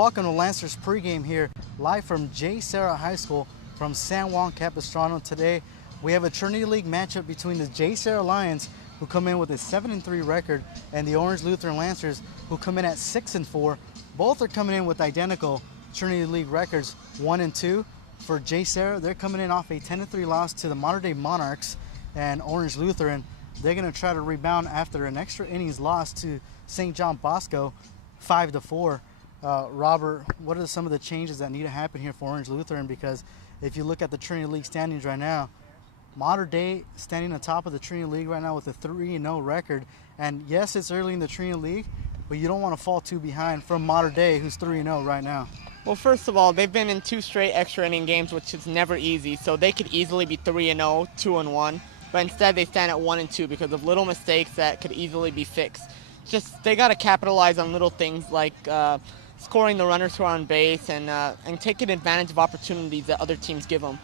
Welcome to Lancers pregame here, live from jserra High School from San Juan Capistrano. Today, we have a Trinity League matchup between the jserra Lions, who come in with a 7-3 record, and the Orange Lutheran Lancers, who come in at 6-4. Both are coming in with identical Trinity League records, 1-2. For jserra, they're coming in off a 10-3 loss to the modern-day Monarchs, and Orange Lutheran, they're going to try to rebound after an extra innings loss to St. John Bosco, 5-4. Robert, what are some of the changes that need to happen here for Orange Lutheran? Because if you look at the Trinity League standings right now, Modern Day standing on top of the Trinity League right now with a 3-0 record. And yes, it's early in the Trinity League, but you don't want to fall too behind from Modern Day, who's 3-0 right now. Well, first of all, they've been in 2 straight extra inning games, which is never easy. So they could easily be 3-0, 2-1, but instead they stand at 1-2 because of little mistakes that could easily be fixed. Just they got to capitalize on little things like scoring the runners who are on base and taking advantage of opportunities that other teams give them.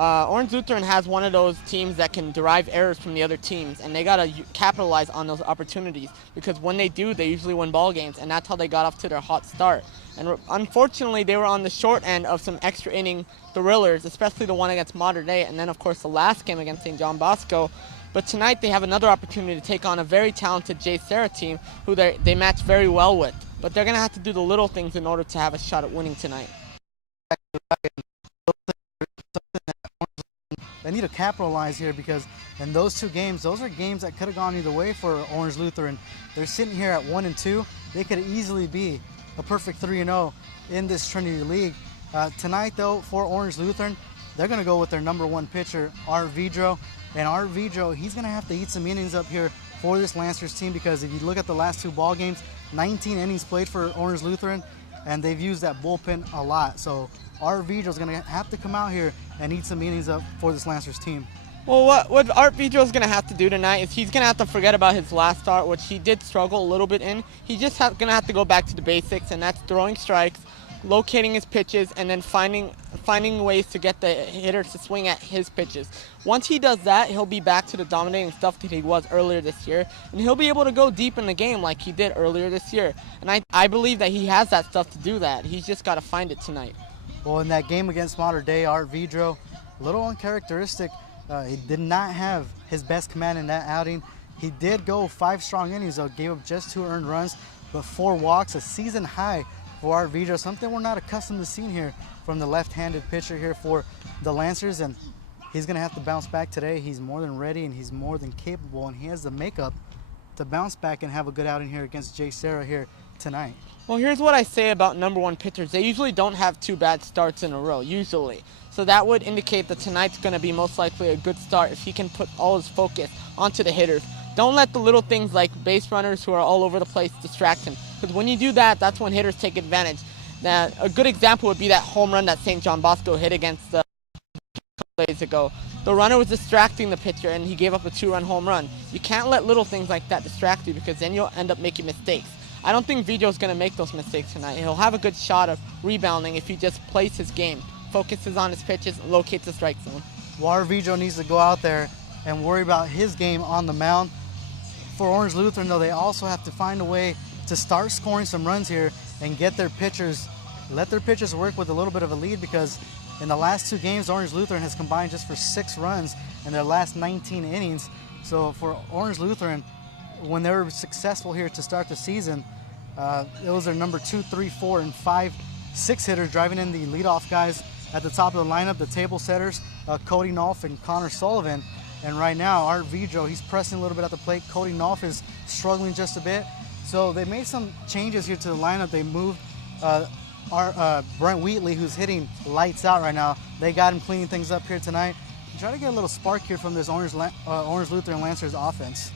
Orange Lutheran has one of those teams that can derive errors from the other teams, and they got to capitalize on those opportunities because when they do, they usually win ball games, and that's how they got off to their hot start. And unfortunately, they were on the short end of some extra inning thrillers, especially the one against Modern Day, and then, of course, the last game against St. John Bosco. But tonight, they have another opportunity to take on a very talented jserra team who they match very well with. But they're going to have to do the little things in order to have a shot at winning tonight. They need to capitalize here because in those 2 games, those are games that could have gone either way for Orange Lutheran. They're sitting here at 1-2. They could easily be a perfect 3-0 in this Trinity League. Tonight, though, for Orange Lutheran, they're going to go with their #1 pitcher, Art Vidro. And Art Vidro, he's going to have to eat some innings up here for this Lancers team because if you look at the last 2 ball games, 19 innings played for Orange Lutheran, and they've used that bullpen a lot. So Art Vidro is going to have to come out here and eat some innings up for this Lancers team. Well, what Art Vidro is going to have to do tonight is he's going to have to forget about his last start, which he did struggle a little bit in. He's just going to have to go back to the basics, and that's throwing strikes, locating his pitches, and then finding ways to get the hitters to swing at his pitches. Once he does that, he'll be back to the dominating stuff that he was earlier this year, and he'll be able to go deep in the game like he did earlier this year. And I believe that he has that stuff to do that. He's just got to find it tonight. Well, in that game against Modern Day, Art Vidro, a little uncharacteristic. He did not have his best command in that outing. He did go 5 strong innings, though, gave up just 2 earned runs, but 4 walks, a season high for Art Vidro, something we're not accustomed to seeing here from the left-handed pitcher here for the Lancers, and he's going to have to bounce back today. He's more than ready, and he's more than capable, and he has the makeup to bounce back and have a good outing here against jserra here tonight. Well, here's what I say about #1 pitchers. They usually don't have 2 bad starts in a row, usually. So that would indicate that tonight's going to be most likely a good start if he can put all his focus onto the hitters. Don't let the little things like base runners who are all over the place distract him. Because when you do that, that's when hitters take advantage. Now, a good example would be that home run that St. John Bosco hit against the days ago. The runner was distracting the pitcher, and he gave up a 2-run home run. You can't let little things like that distract you because then you'll end up making mistakes. I don't think Vidro's going to make those mistakes tonight. He'll have a good shot of rebounding if he just plays his game, focuses on his pitches, and locates the strike zone. Art Vidro needs to go out there and worry about his game on the mound. For Orange Lutheran, though, they also have to find a way to start scoring some runs here and get their pitchers, let their pitchers work with a little bit of a lead because in the last 2 games, Orange Lutheran has combined just for 6 runs in their last 19 innings. So for Orange Lutheran, when they were successful here to start the season, it was their number 2, 3, 4, and 5, 6 hitters driving in the leadoff guys at the top of the lineup, the table setters, Cody Nolf and Connor Sullivan. And right now, Art Vidro, he's pressing a little bit at the plate. Cody Nolf is struggling just a bit. So they made some changes here to the lineup. They moved Brent Wheatley, who's hitting lights out right now. They got him cleaning things up here tonight. Try to get a little spark here from this Orange Lutheran Lancers offense.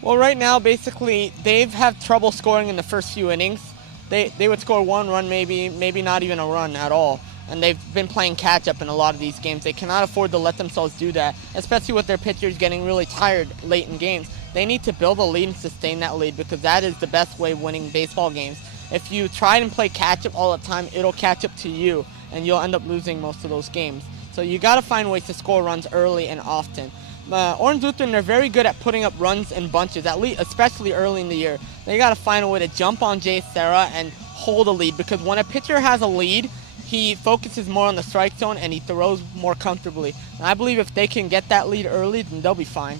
Well, right now, basically, they've had trouble scoring in the first few innings. They would score 1 run, maybe not even a run at all. And they've been playing catch-up in a lot of these games. They cannot afford to let themselves do that, especially with their pitchers getting really tired late in games. They need to build a lead and sustain that lead because that is the best way of winning baseball games. If you try and play catch-up all the time, it'll catch up to you, and you'll end up losing most of those games. So you got to find ways to score runs early and often. Orange Lutheran, they're very good at putting up runs in bunches, at least, especially early in the year. They got to find a way to jump on jserra and hold a lead, because when a pitcher has a lead, he focuses more on the strike zone and he throws more comfortably. And I believe if they can get that lead early, then they'll be fine.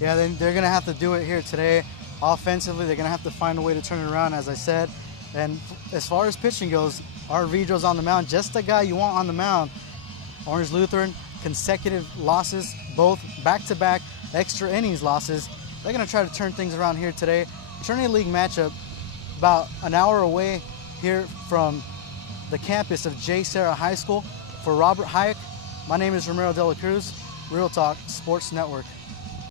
Yeah, they're going to have to do it here today. Offensively, they're going to have to find a way to turn it around, as I said. And as far as pitching goes, our Vidro's on the mound, just the guy you want on the mound. Orange Lutheran, consecutive losses, both back-to-back extra innings losses. They're going to try to turn things around here today. Trinity League matchup about an hour away here from the campus of jserra High School. For Robert Hayek, my name is Romero De La Cruz, Real Talk Sports Network.